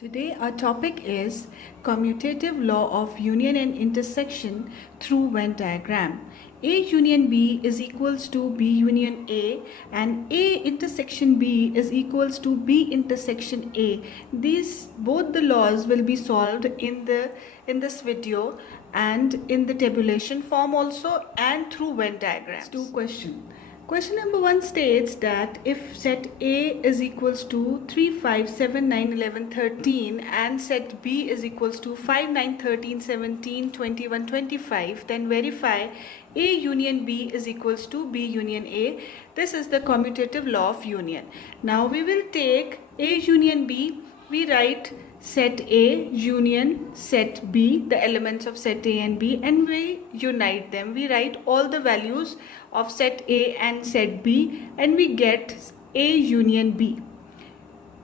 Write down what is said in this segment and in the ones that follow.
Today our topic is commutative law of union and intersection through Venn diagram. A union B is equals to B union A and A intersection B is equals to B intersection A. These both the laws will be solved in this video and in the tabulation form also and through Venn diagrams. Let's do question. Question number 1 states that if set A is equals to 3, 5, 7, 9, 11, 13 and set B is equals to 5, 9, 13, 17, 21, 25, then verify A union B is equals to B union A. This is the commutative law of union. Now we will take A union B. We write set A union set B, the elements of set A and B, and we unite them. We write all the values of set A and set B and we get A union B.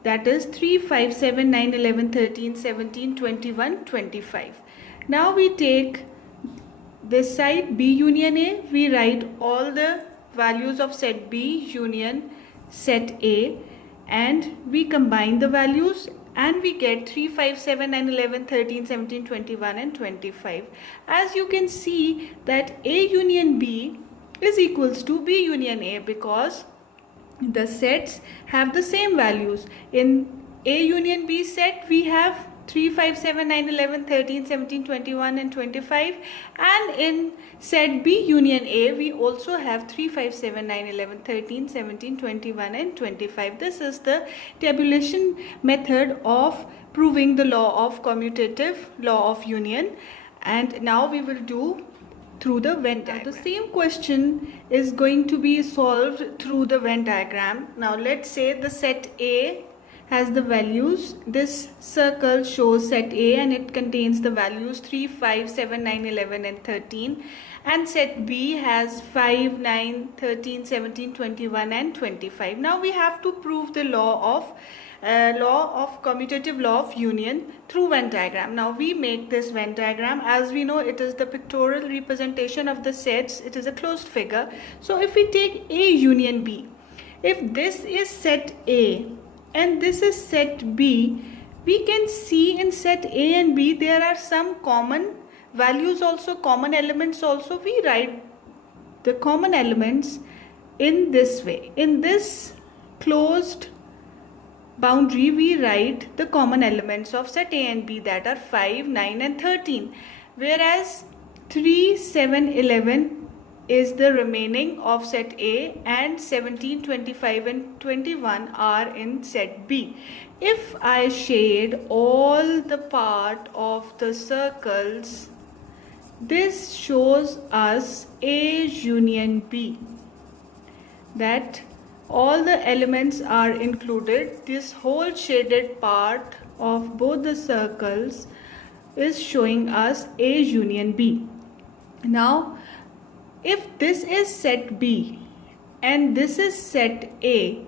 That is 3, 5, 7, 9, 11, 13, 17, 21, 25. Now we take this side B union A. We write all the values of set B union set A and we combine the values and we get 3, 5, 7, 9, 11, 13, 17, 21 and 25. As you can see that A union B is equals to B union A because the sets have the same values. In A union B set we have 3, 5, 7, 9, 11, 13, 17, 21 and 25, and in set B union A we also have 3, 5, 7, 9, 11, 13, 17, 21 and 25. This is the tabulation method of proving the law of commutative law of union, and now we will do through the Venn diagram. The same question is going to be solved through the Venn diagram. Now let's say the set A has the values. This circle shows set A and it contains the values 3, 5, 7, 9, 11 and 13, and set B has 5, 9, 13, 17, 21 and 25. Now we have to prove the law of commutative law of union through Venn diagram. Now we make this Venn diagram. As we know, it is the pictorial representation of the sets. It is a closed figure. So if we take A union B, if this is set A and this is set B, we can see in set A and B there are some common values also, common elements also. We write the common elements in this way. In this closed boundary we write the common elements of set A and B, that are 5, 9 and 13, whereas 3, 7, 11 is the remaining of set A and 17, 25 and 21 are in set B. If I shade all the part of the circles, this shows us A union B, that all the elements are included. This whole shaded part of both the circles is showing us A union B. Now if this is set B and this is set A,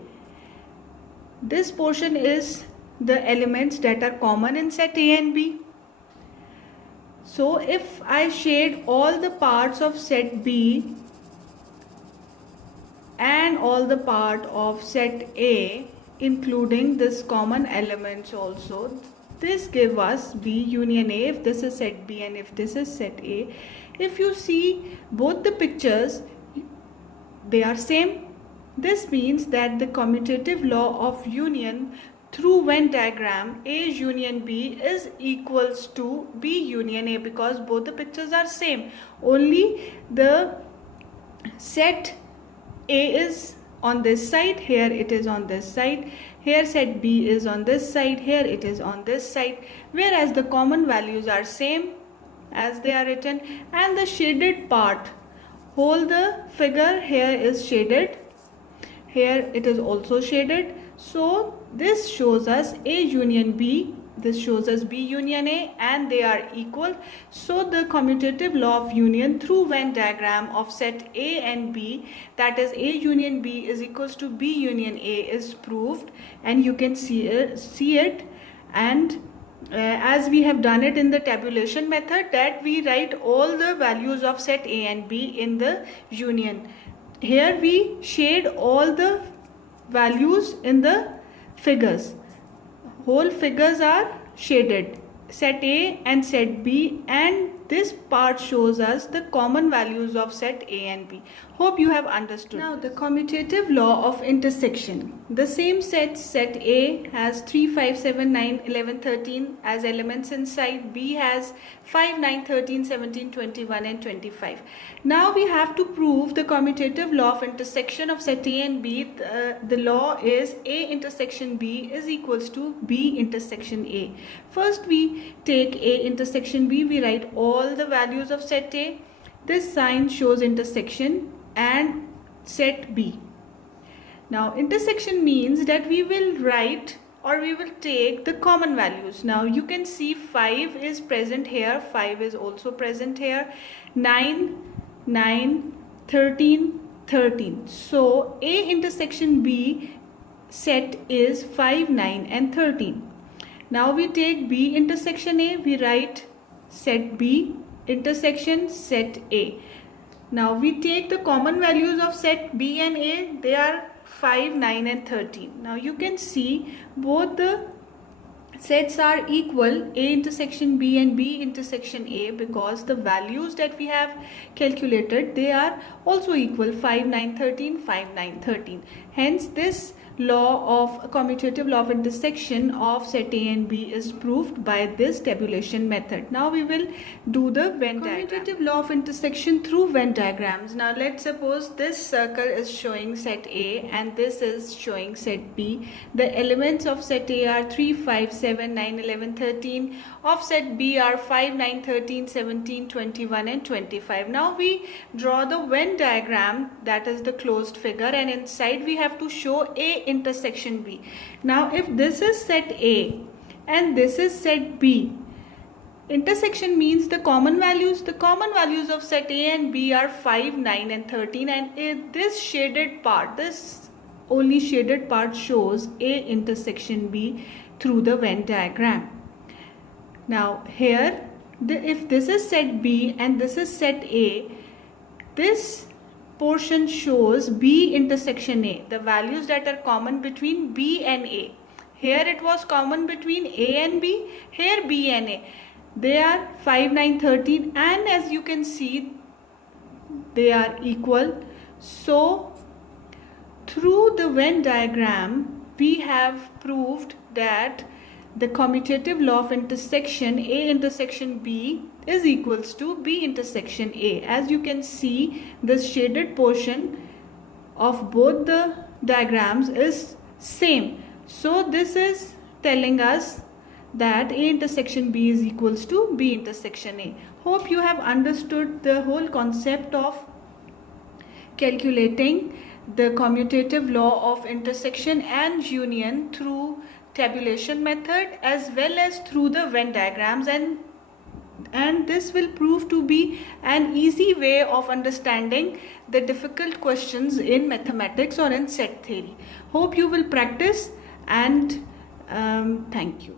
this portion is the elements that are common in set A and B. So if I shade all the parts of set B and all the part of set A, including this common elements also, this give us B union A if this is set B and if this is set A. If you see both the pictures, they are same. This means that the commutative law of union through Venn diagram A union B is equals to B union A, because both the pictures are same. Only the set A is on this side, here it is on this side, here set B is on this side, here it is on this side, whereas the common values are same as they are written, and the shaded part, whole the figure here is shaded, here it is also shaded. So this shows us A union B, this shows us B union A, and they are equal. So the commutative law of union through Venn diagram of set A and B, that is A union B is equals to B union A, is proved, and you can see it. And as we have done it in the tabulation method, that we write all the values of set A and B in the union. Here we shade all the values in the figures. whole figures are shaded, set A and set B, and this part shows us the common values of set A and B. Hope you have understood. Now the commutative law of intersection. The same set A has 3, 5, 7, 9, 11, 13 as elements inside. B has 5, 9, 13, 17, 21 and 25. Now we have to prove the commutative law of intersection of set A and B. The law is A intersection B is equals to B intersection A. First we take A intersection B, we write all the values of set A. This sign shows intersection and set B. Now intersection means that we will write or we will take the common values. Now you can see 5 is present here, 5 is also present here, 9, 9, 13, 13. So A intersection B set is 5, 9 and 13. Now we take B intersection A, we write set B intersection set A. Now we take the common values of set B and A, they are 5, 9 and 13. Now you can see both the sets are equal, A intersection B and B intersection A, because the values that we have calculated, they are also equal, 5, 9, 13, 5, 9, 13. Hence this law of commutative law of intersection of set A and B is proved by this tabulation method. Now we will do the Venn diagram. Commutative law of intersection through Venn diagrams. Now let's suppose this circle is showing set A and this is showing set B. The elements of set A are 3, 5, 7, 9, 11, 13. Of set B are 5, 9, 13, 17, 21 and 25. Now we draw the Venn diagram, that is the closed figure, and inside we have to show A intersection B. Now if this is set A and this is set B, intersection means the common values. The common values of set A and B are 5, 9 and 13, and this shaded part, this only shaded part shows A intersection B through the Venn diagram. Now here, if this is set B and this is set A, this portion shows B intersection A, the values that are common between B and A. Here it was common between A and B, here B and A. They are 5, 9, 13, and as you can see, they are equal. So through the Venn diagram, we have proved that the commutative law of intersection A intersection B is equals to B intersection A. As you can see, this shaded portion of both the diagrams is same. So this is telling us that A intersection B is equals to B intersection A. Hope you have understood the whole concept of calculating the commutative law of intersection and union through tabulation method as well as through the Venn diagrams, and this will prove to be an easy way of understanding the difficult questions in mathematics or in set theory. Hope you will practice, and thank you.